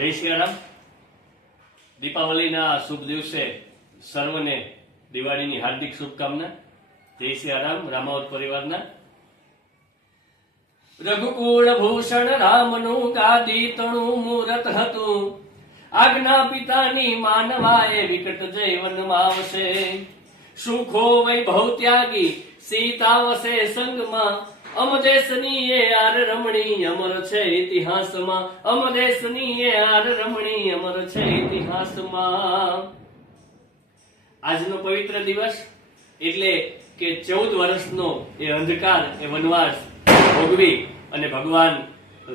જય શ્રી રામ। દીપાવલીના શુભ દિવસે સર્વને દિવાળીની હાર્દિક શુભકામના। જય શ્રી રામ। રામાવત પરિવારના રઘુકુળ ભૂષણ રામનું ગાદી તણું મૂરત હતું। આજ્ઞા પિતાની માનવાએ વિકટ જૈવનમાં આવશે। સુખો વૈભવ ત્યાગી સીતા વસે સંગમાં। અમદેશની એ આર રમણી અમર છે ઇતિહાસમાં। અમદેશની એ આર રમણી અમર છે ઇતિહાસમાં। આજનો પવિત્ર દિવસ એટલે કે 14 વર્ષનો એ અંધકાર એ વનવાસ ભોગવી અને ભગવાન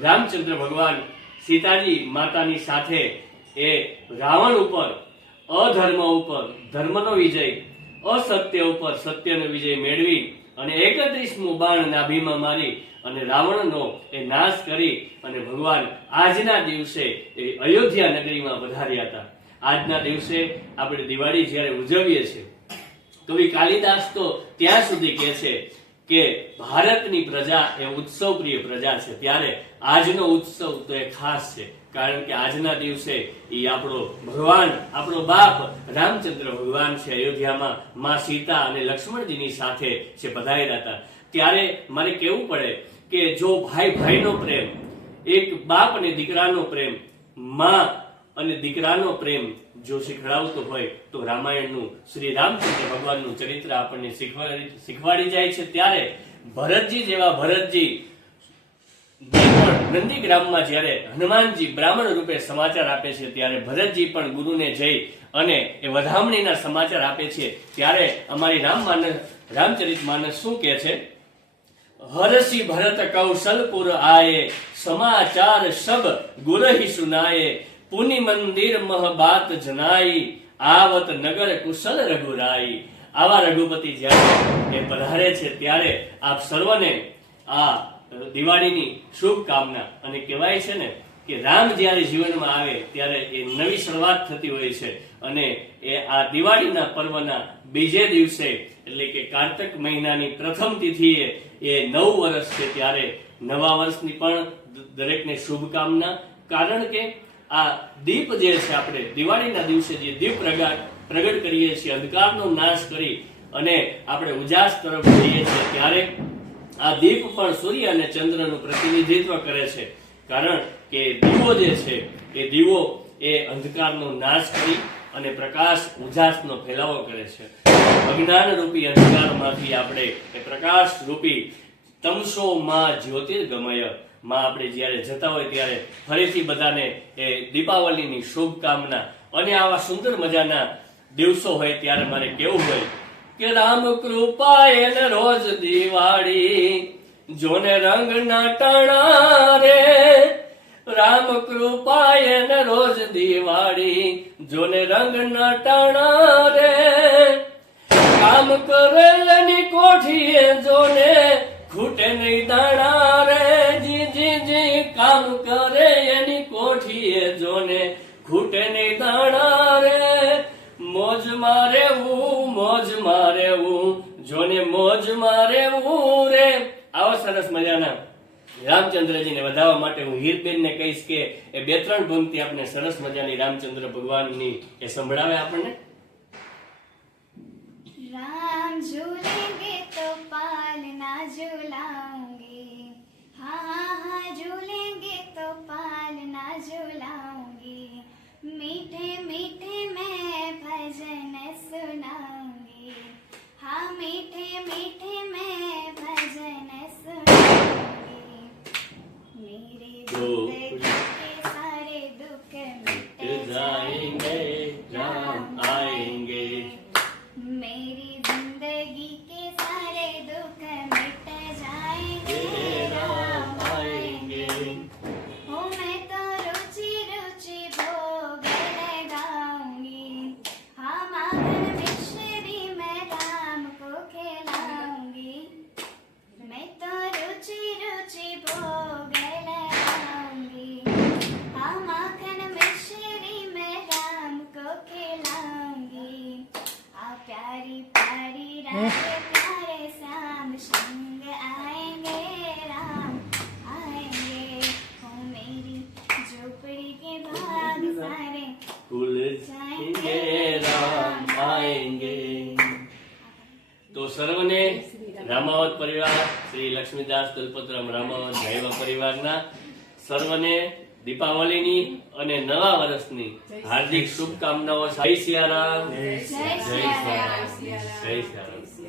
રામચંદ્ર ભગવાન સીતાજી માતાની સાથે એ રાવણ ઉપર અધર્મ ઉપર ધર્મનો વિજય, અસત્ય ઉપર સત્યનો વિજય મેળવી અને 31મું બાણ નાભીમાં મારી અને રાવણનો એ નાશ કરી અને ભગવાન આજના દિવસે એ અયોધ્યા નગરીમાં વધાર્યા હતા। આજના દિવસે આપણે દિવાળી જ્યારે ઉજવીએ છીએ, કવિ કાલિદાસ તો ત્યાં સુધી કહે છે કે ભારતની પ્રજા એ ઉત્સવ પ્રિય પ્રજા છે, ત્યારે આજનો ઉત્સવ તો એ ખાસ છે। કારણ કે આજના દિવસે એ આપણો ભગવાન, આપણો બાપ રામચંદ્ર ભગવાન છે અયોધ્યામાં માં સીતા અને લક્ષ્મણજીની સાથે છે પધાર્યા હતા। ત્યારે મારે કહેવું પડે કે જો ભાઈ ભાઈનો પ્રેમ, એક બાપ અને દીકરાનો પ્રેમ, માં અને દીકરાનો પ્રેમ જો શીખડાવતો હોય તો રામાયણનું શ્રી રામચંદ્ર ભગવાનનું ચરિત્ર આપણને શીખવાડી જાય છે। ત્યારે ભરતજી જેવા ભરતજી નંદીગ્રામમાં જ્યારે હનુમાનજી બ્રાહ્મણ રૂપે સમાચાર આપે છે, ત્યારે ભરતજી પણ ગુરુને જઈ અને એ વધામણીના સમાચાર આપે છે। ત્યારે અમારી રામચરિત માનસ શું કહે છે? હરસી ભરત કૌશલપુર આયે, સમાચાર સબ ગુરહી સુનાયે। પુનિ મંદિર મહ બાત જનાઈ, આવત નગર કુશલ રઘુરાઈ। આવા રઘુપતિ જ્યારે એ પધારે છે ત્યારે આપ સર્વને આ દિવાળીની શુભકામના। અને કહેવાય છે ને કે રામ જ્યારે જીવનમાં આવે ત્યારે એ નવી શરૂઆત થતી હોય છે અને એ આ દિવાળીના પર્વના બીજે દિવસે એટલે કે કાર્તક મહિનાની પ્રથમ તિથિએ એ 9 વર્ષ છે, ત્યારે નવા વર્ષની પણ દરેકને શુભકામના। કારણ કે આ દીપ જે છે, આપણે દિવાળીના દિવસે જે દીપ પ્રગટ કરીએ છીએ, અંધકારનો નાશ કરી અને આપણે ઉજાસ તરફ જઈએ છીએ, ત્યારે આ દીપ પણ સૂર્ય અને ચંદ્રનું પ્રતિનિધિત્વ કરે છે। કારણ કે દીવો જે છે એ દીવો એ અંધકારનો નાશ કરી અને પ્રકાશ ઉજાસનો ફેલાવો કરે છે। અજ્ઞાન રૂપી અંધકારમાંથી આપણે એ પ્રકાશ રૂપી તમસો માં જ્યોતિર્ગમય માં આપણે જ્યારે જતા હોય ત્યારે ફરીથી બધાને એ દીપાવલીની શુભકામના। અને આવા સુંદર મજાના દિવસો હોય ત્યારે મારે કેવું હોય કે રામ કૃપાએ ને રોજ દિવાળી, જોને રંગ ના ટાણા રે। રામ કૃપાએ ને રોજ દિવાળી, જોને રંગ ના ટાણા રે। કામ કરેલની કોઠીએ જોને ખૂટે નહીં દાણા રે। જી જી જી કામ કરે એની કોઠીએ જોને ખૂટે નહીં દાણા રે। મોજમાં રહેવું જોને મોજમાં રહેવું રે। આવા સરસ મજાના રામચંદ્રજીને વધાવવા માટે હું હીરબેનને કહીશ કે એ 2-3 પંક્તિ આપણે સરસ મજાની રામચંદ્ર ભગવાનની એ સંભળાવે આપણને। राम झूलेंगे तो पालना झूलाऊंगी, हाँ हाँ हाँ झूलेंगे तो पालना झूलाऊंगी। मीठे मीठे मैं भजन सुनाऊंगी, हाँ मीठे मीठे मैं भजन सुनाऊंगी। मेरे जिंदगी के सारे दुख मिट जाएंगे, राम आएंगे। मेरी जिंदगी के सारे दुख मिट जाएंगे, राम आएंगे। हो मैं तो रुचि रुचि भोग लगाऊंगी, हाँ माखन मिश्री मैं राम को खिलाऊंगी। मैं तो रुचि रुचि भोग लगाऊंगी, हाँ माखन मिश्री मैं राम को खिलाऊंगी। प्यारी प्यारी रात प्यारे श्याम संग आएंगे, राम आएंगे। हो मेरी झोपड़ी के बाहर सारे भूल जाएंगे राम आएंगे। तो सर्वने रामावत परिवार श्री लक्ष्मीदास दलपतराम रामावत जैव परिवाરના સર્વને દીપાવલીની અને નવા વર્ષની હાર્દિક શુભકામનાઓ। જય સિયારામ, जय જય सिया राम। સિયારામ, જય સિયારામ।